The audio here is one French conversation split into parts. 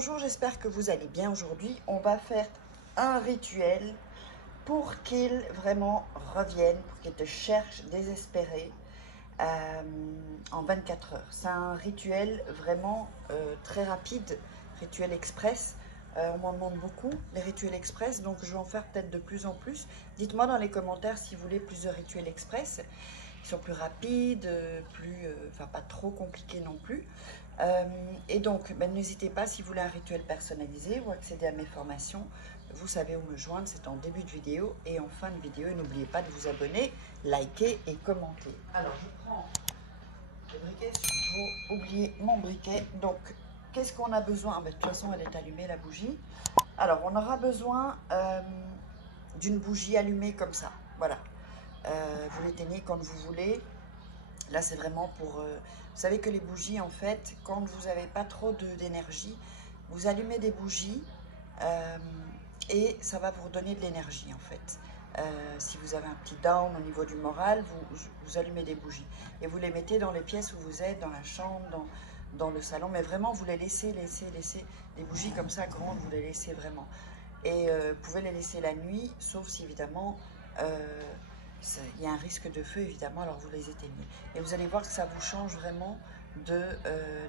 Bonjour, j'espère que vous allez bien. Aujourd'hui, on va faire un rituel pour qu'il vraiment revienne, pour qu'il te cherche désespéré en 24 heures. C'est un rituel vraiment très rapide, rituel express. On m'en demande beaucoup, les rituels express, donc je vais en faire peut-être de plus en plus. Dites-moi dans les commentaires si vous voulez plus de rituels express. Ils sont plus rapides, enfin pas trop compliqués non plus. Et donc, n'hésitez pas, si vous voulez un rituel personnalisé ou accéder à mes formations, vous savez où me joindre, c'est en début de vidéo et en fin de vidéo. Et n'oubliez pas de vous abonner, liker et commenter. Alors, je prends le briquet, j'ai oublié mon briquet. Donc, qu'est-ce qu'on a besoin? De toute façon, elle est allumée, la bougie. Alors, on aura besoin d'une bougie allumée comme ça, voilà. Vous l'éteignez quand vous voulez. Là, c'est vraiment pour... vous savez que les bougies, en fait, quand vous n'avez pas trop d'énergie, vous allumez des bougies et ça va vous redonner de l'énergie, en fait. Si vous avez un petit down au niveau du moral, vous allumez des bougies. Et vous les mettez dans les pièces où vous êtes, dans la chambre, dans le salon. Mais vraiment, vous les laissez des bougies comme ça, grandes, vous les laissez vraiment. Et vous pouvez les laisser la nuit, sauf si, évidemment... il y a un risque de feu évidemment, alors vous les éteignez. Et vous allez voir que ça vous change vraiment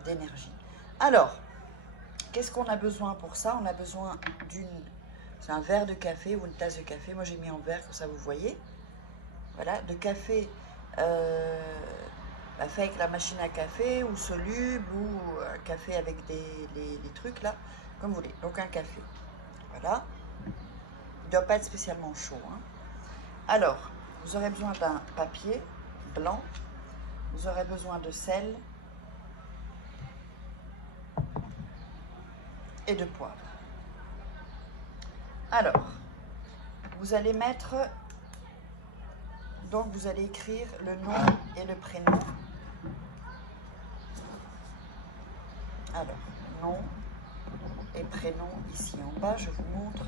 d'énergie. Alors, qu'est-ce qu'on a besoin pour ça? On a besoin c'est un verre de café ou une tasse de café. Moi j'ai mis en verre, comme ça vous voyez. Voilà, de café fait avec la machine à café ou soluble ou un café avec les trucs là, comme vous voulez. Donc un café, voilà. Il ne doit pas être spécialement chaud, hein. Alors, vous aurez besoin d'un papier blanc, vous aurez besoin de sel et de poivre. Alors, vous allez mettre, donc vous allez écrire le nom et le prénom. Alors, nom et prénom ici en bas, je vous montre.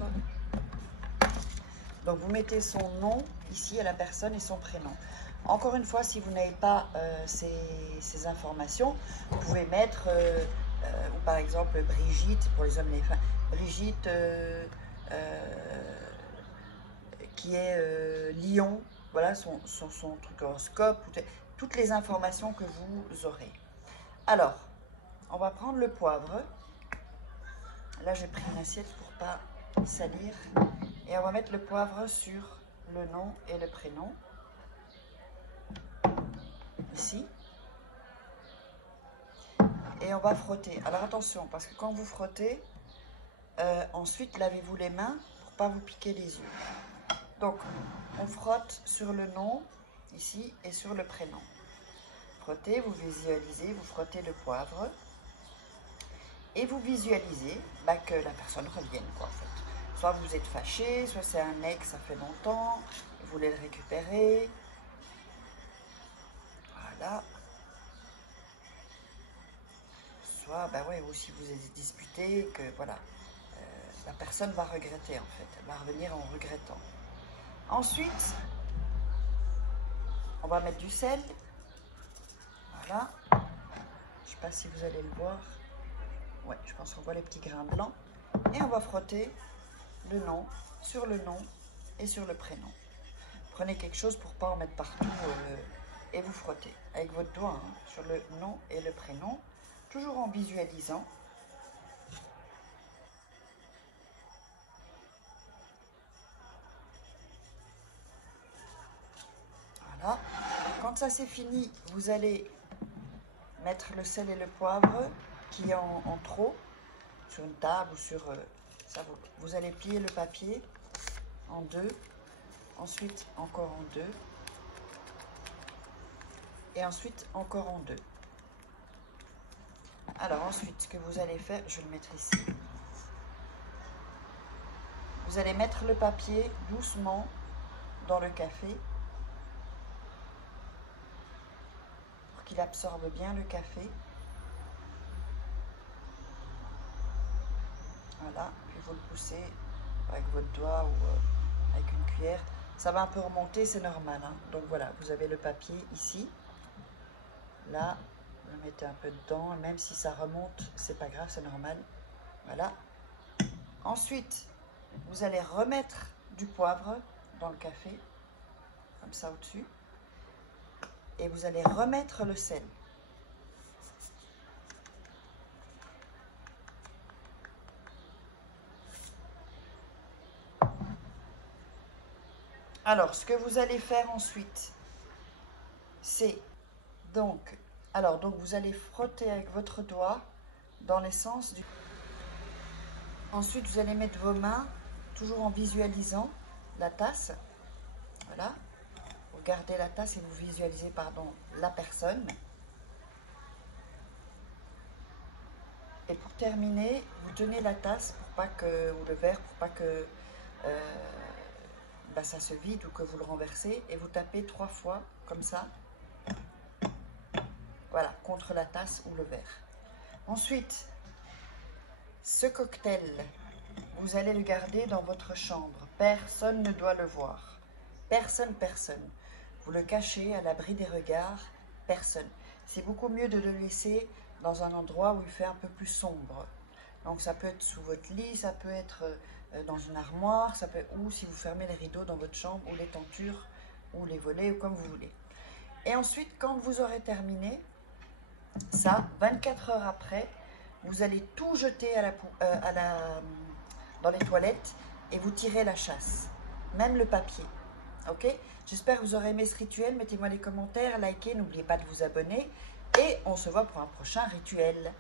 Donc vous mettez son nom ici à la personne et son prénom. Encore une fois, si vous n'avez pas ces informations, vous pouvez mettre, ou par exemple Brigitte, pour les hommes et les femmes, Brigitte qui est Lion, voilà son truc horoscope, toutes les informations que vous aurez. Alors, on va prendre le poivre. Là, j'ai pris une assiette pour ne pas salir. Et on va mettre le poivre sur le nom et le prénom. Ici. Et on va frotter. Alors attention, parce que quand vous frottez, ensuite lavez-vous les mains pour ne pas vous piquer les yeux. Donc, on frotte sur le nom, ici, et sur le prénom. Frottez, vous visualisez, vous frottez le poivre. Et vous visualisez que la personne revienne, quoi, en fait. Soit vous êtes fâché, soit c'est un ex, ça fait longtemps, vous voulez le récupérer. Voilà. Soit, ouais, ou si vous êtes disputé, que voilà, la personne va regretter, en fait. Elle va revenir en regrettant. Ensuite, on va mettre du sel. Voilà. Je ne sais pas si vous allez le voir. Ouais, je pense qu'on voit les petits grains blancs. Et on va frotter le nom et sur le prénom. Prenez quelque chose pour ne pas en mettre partout et vous frottez avec votre doigt sur le nom et le prénom, toujours en visualisant. Voilà. Quand ça c'est fini, vous allez mettre le sel et le poivre qui est en trop sur une table ou sur... vous allez plier le papier en deux, ensuite encore en deux, et ensuite encore en deux. Alors ensuite, ce que vous allez faire, je vais le mettre ici. Vous allez mettre le papier doucement dans le café pour qu'il absorbe bien le café. Voilà, puis vous le poussez avec votre doigt ou avec une cuillère. Ça va un peu remonter, c'est normal, hein. Donc voilà, vous avez le papier ici. Là, vous le mettez un peu dedans, même si ça remonte, c'est pas grave, c'est normal. Voilà. Ensuite, vous allez remettre du poivre dans le café, comme ça au-dessus. Et vous allez remettre le sel. Alors, ce que vous allez faire ensuite, c'est donc vous allez frotter avec votre doigt dans l'essence du... Ensuite, vous allez mettre vos mains, toujours en visualisant la tasse. Voilà. Vous regardez la tasse et vous visualisez, pardon, la personne. Et pour terminer, vous tenez la tasse pour pas que, ou le verre pour pas que ça se vide ou que vous le renversez. Et vous tapez 3 fois, comme ça. Voilà, contre la tasse ou le verre. Ensuite, ce cocktail, vous allez le garder dans votre chambre. Personne ne doit le voir. Personne. Vous le cachez à l'abri des regards. Personne. C'est beaucoup mieux de le laisser dans un endroit où il fait un peu plus sombre. Donc ça peut être sous votre lit, ça peut être dans une armoire, ça peut, ou si vous fermez les rideaux dans votre chambre, ou les tentures, ou les volets, ou comme vous voulez. Et ensuite, quand vous aurez terminé, ça, 24 heures après, vous allez tout jeter dans les toilettes et vous tirez la chasse, même le papier. Ok? J'espère que vous aurez aimé ce rituel. Mettez-moi les commentaires, likez, n'oubliez pas de vous abonner et on se voit pour un prochain rituel.